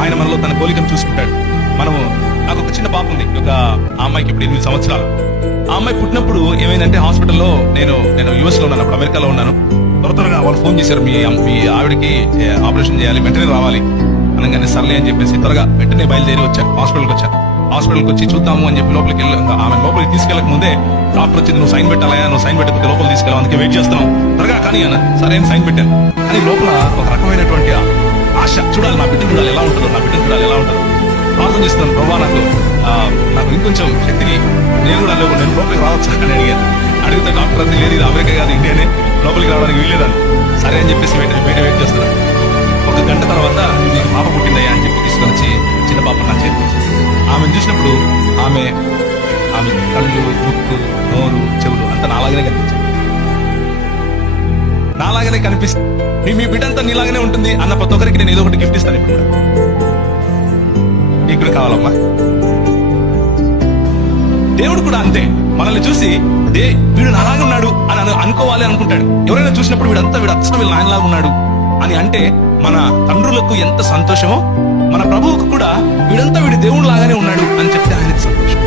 ఆయన మనలో తన పోలికను చూసుకుంటాడు. మనము నాకు ఒక చిన్న పాప ఉంది, ఒక ఆ అమ్మాయికి ఇప్పుడు 8 సంవత్సరాలు. ఆ అమ్మాయి పుట్టినప్పుడు ఏమైందంటే హాస్పిటల్లో నేను యుఎస్ లో ఉన్నాను, అప్పుడు అమెరికాలో ఉన్నాను. త్వరగా వాళ్ళు ఫోన్ చేశారు, మీ ఆవిడకి ఆపరేషన్ చేయాలి, వెంటనే రావాలి అనగానే సర్లే అని చెప్పేసి త్వరగా వెంటనే బయలుదేరి వచ్చా. హాస్పిటల్కి వచ్చి చూద్దాము అని చెప్పి లోపలికి వెళ్ళి ఆమె లోపలికి తీసుకెళ్ళక ముందే డాక్టర్ వచ్చింది, నువ్వు సైన్ పెట్టాలా, నువ్వు సైన్ పెట్టకపోతే లోపల తీసుకెళ్ళావు, అందుకే వెయిట్ చేస్తున్నావు, త్వరగా కానీ అన్న. సరే అని సైన్ పెట్టాను. కానీ లోపల ఒక రకమైనటువంటి ఆశ, చూడాలి నా బిడ్డను చూడాలి ఎలా ఉంటుందో, ప్రార్థన చేస్తున్నాను. ప్రభావ నాకు ఇంకొంచెం శక్తిని, నేను లోపలికి రావచ్చా అని అడిగితే డాక్టర్ అది లేదు, ఇది అమెరికా కాదు ఇండియానే, లోపలికి రావడానికి వీల్లేదని. సరే అని చెప్పేసి వెయిట్ చేస్తున్నాను. ఒక గంట తర్వాత నీకు పాప పుట్టిందయ్యా అని చెప్పి తీసుకొని వచ్చి చిన్న పాప నా చేతి ఆమెను చూసినప్పుడు ఆమె కళ్ళు, ముక్కు, నోరు, చెవులు అంతా నాలాగనే కనిపిస్తుంది. మీ బిడ్డ అంతా నీలాగానే ఉంటుంది అన్న ప్రతి ఒక్కరికి నేను ఏదో ఒకటి గిఫ్ట్ ఇస్తాను. ఇప్పుడు నీకు కూడా కావాలమ్మా. దేవుడు కూడా అంతే, మనల్ని చూసి వీడు నాలాగే ఉన్నాడు అని అనుకోవాలి అనుకుంటాడు. ఎవరైనా చూసినప్పుడు వీడు అచ్చం వీళ్ళు నాయనలాగా ఉన్నాడు అని అంటే మన తండ్రులకు ఎంత సంతోషమో, మన ప్రభువుకు కూడా వీడి దేవుడు లాగానే ఉన్నాడు అని చెప్తే ఆయనకు సంతోషం.